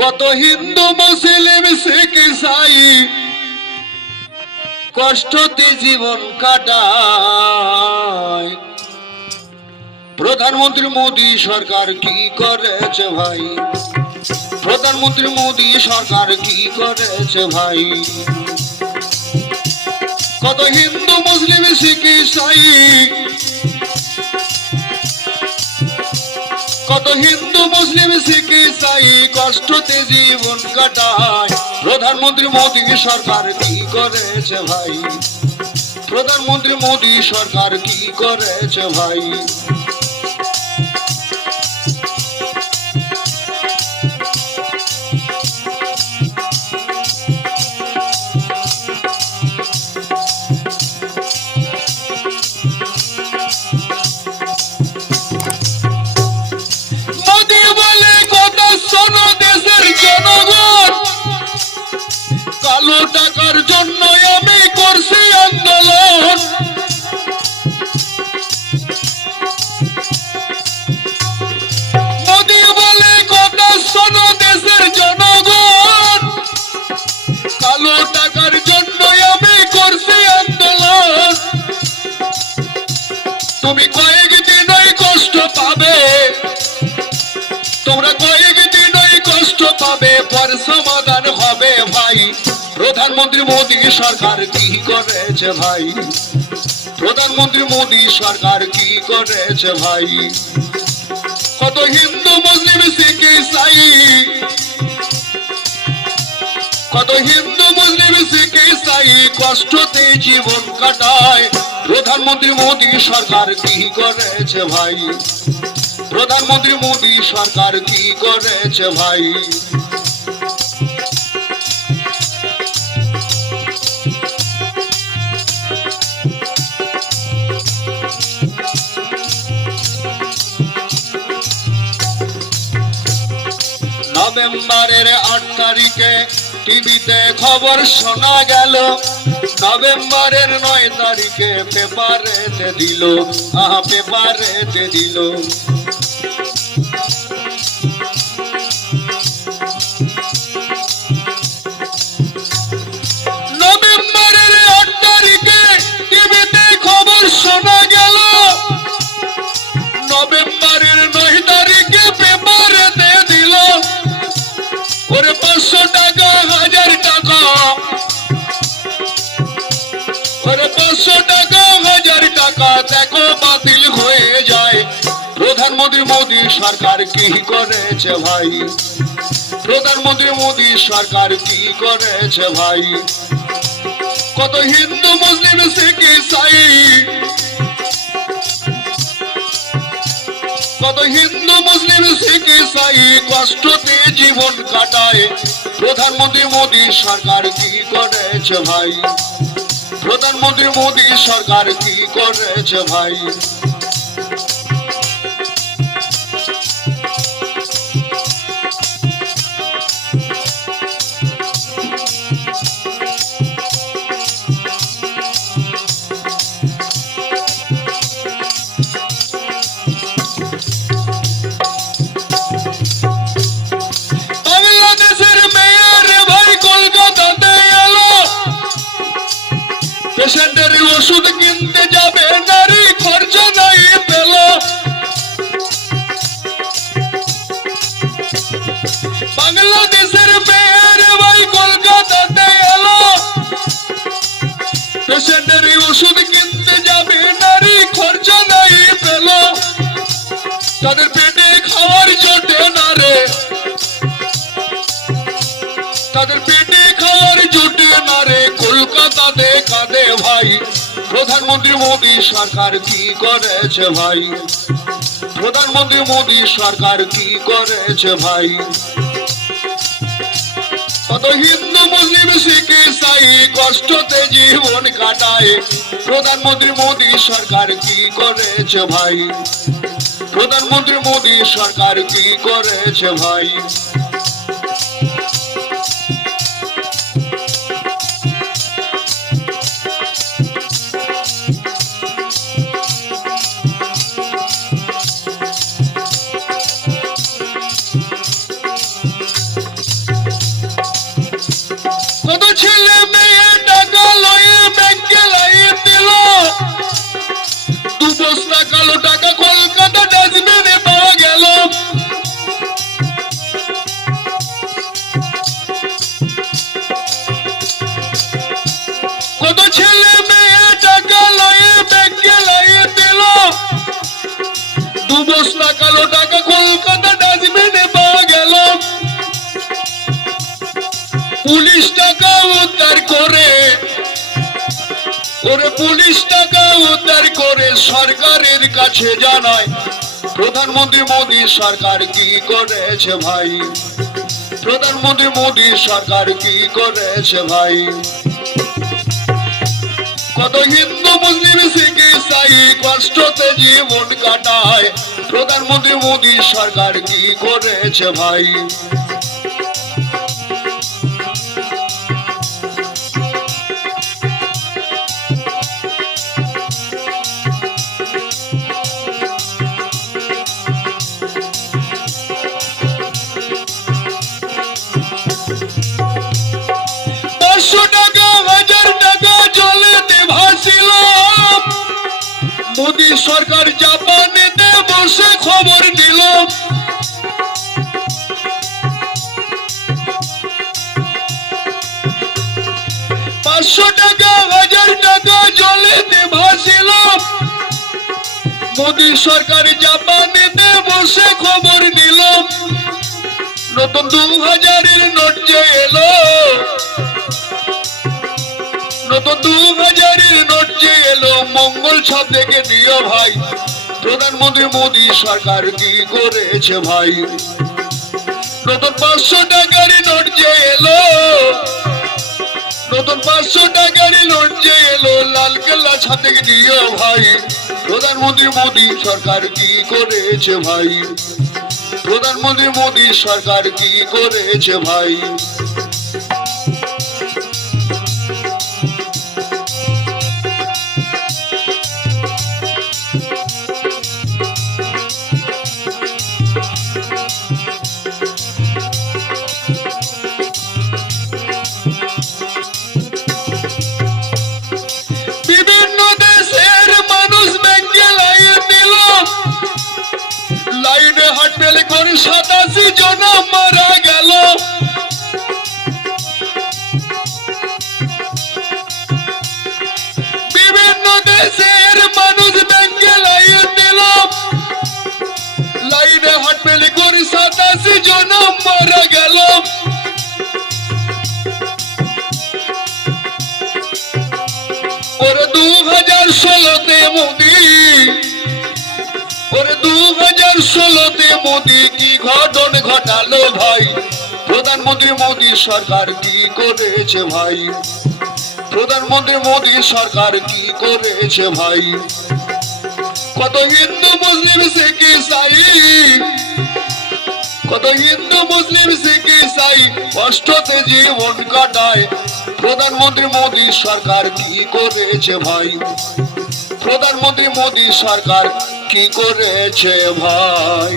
কত হিন্দু মুসলিম শিখ ইসাই কষ্টতে জীবন কাটায়। প্রধানমন্ত্রী মোদী সরকার কি করেছে ভাই? প্রধানমন্ত্রী মোদী সরকার কি করেছে ভাই? কত হিন্দু মুসলিম শিখ ইসাই কত হিন্দু মুসলিম শিখ ইসাই কষ্টতে জীবন কাটায়। প্রধানমন্ত্রী মোদী সরকার কি করেছে ভাই? প্রধানমন্ত্রী মোদী সরকার কি করেছে ভাই? মোদী সরকার কি করেছে ভাই? প্রধানমন্ত্রী মোদী সরকার কি করেছে ভাই? কত হিন্দু, মুসলিম, শিখ, ইসাই। কত হিন্দু, মুসলিম, শিখ, ইসাই কষ্টতে জীবন কাটায়। প্রধানমন্ত্রী মোদী সরকার কি করেছে ভাই? প্রধানমন্ত্রী মোদী সরকার কি করেছে ভাই? নভেম্বরের আট তারিখে টিভিতে খবর শোনা গেল। নভেম্বরের নয় তারিখে পেপারেতে দিল। আহা, পেপারেতে দিল। সরকার কি করেছে ভাই? প্রধানমন্ত্রী মোদী সরকার কি করেছে ভাই? কত হিন্দু, মুসলিম, শিখ, ইসাই। কত হিন্দু, মুসলিম, শিখ, ইসাই কষ্টতে জীবন কাটায়। প্রধানমন্ত্রী মোদী সরকার কি করেছে ভাই? প্রধানমন্ত্রী মোদী সরকার কি করেছে ভাই? প্রধানমন্ত্রী মোদী সরকার কি করেছে ভাই? প্রধানমন্ত্রী মোদী সরকার কি করেছে ভাই? কত হিন্দু মুসলিম শিখ ইসাই কষ্টতে জীবন কাটায়। প্রধানমন্ত্রী মোদী সরকার কি করেছে ভাই? প্রধানমন্ত্রী মোদী সরকার কি করেছে ভাই? সরকারের কাছে জানায়, প্রধানমন্ত্রী মোদী সরকার কি করেছে ভাই? প্রধানমন্ত্রী মোদী সরকার কি করেছে ভাই? কত হিন্দু, মুসলিম, শিখ, ইসাই কষ্টতে জীবন কাটায়। প্রধানমন্ত্রী মোদী সরকার কি করেছে ভাই? সরকার জাপানেতে বসে খবর দিল। পাঁচশো টাকা, হাজার টাকা জলেতে ভাসিল। মোদী সরকার জাপানেতে বসে খবর দিল। নতুন দু হাজারের নোট যে এলো। নতুন দু হাজারের নোট যে এলো। মঙ্গল ছাপ দেখে দিও ভাই। প্রধানমন্ত্রী মোদী সরকার কি করেছে ভাই? নতুন পাঁচশো টাকার নোট যে এলো। নতুন পাঁচশো টাকার নোট যে এলো। লাল কেল্লা দেখে দিও ভাই। প্রধানমন্ত্রী মোদী সরকার কি করেছে ভাই? প্রধানমন্ত্রী মোদী সরকার কি করেছে ভাই? মোদি। ওরে ষোলোতে মোদি কি ঘটন ঘটালো ভাই? প্রধানমন্ত্রী মোদি সরকার কি করেছে ভাই? প্রধানমন্ত্রী মোদি সরকার কি করেছে ভাই? কত হিন্দু, মুসলিম, শিখ, ইসাই। কত হিন্দু, মুসলিম, শিখ, ইসাই কষ্টতে জীবন কাটায়। প্রধানমন্ত্রী মোদী সরকার কি করেছে ভাই? প্রধানমন্ত্রী মোদী সরকার কি করেছে ভাই?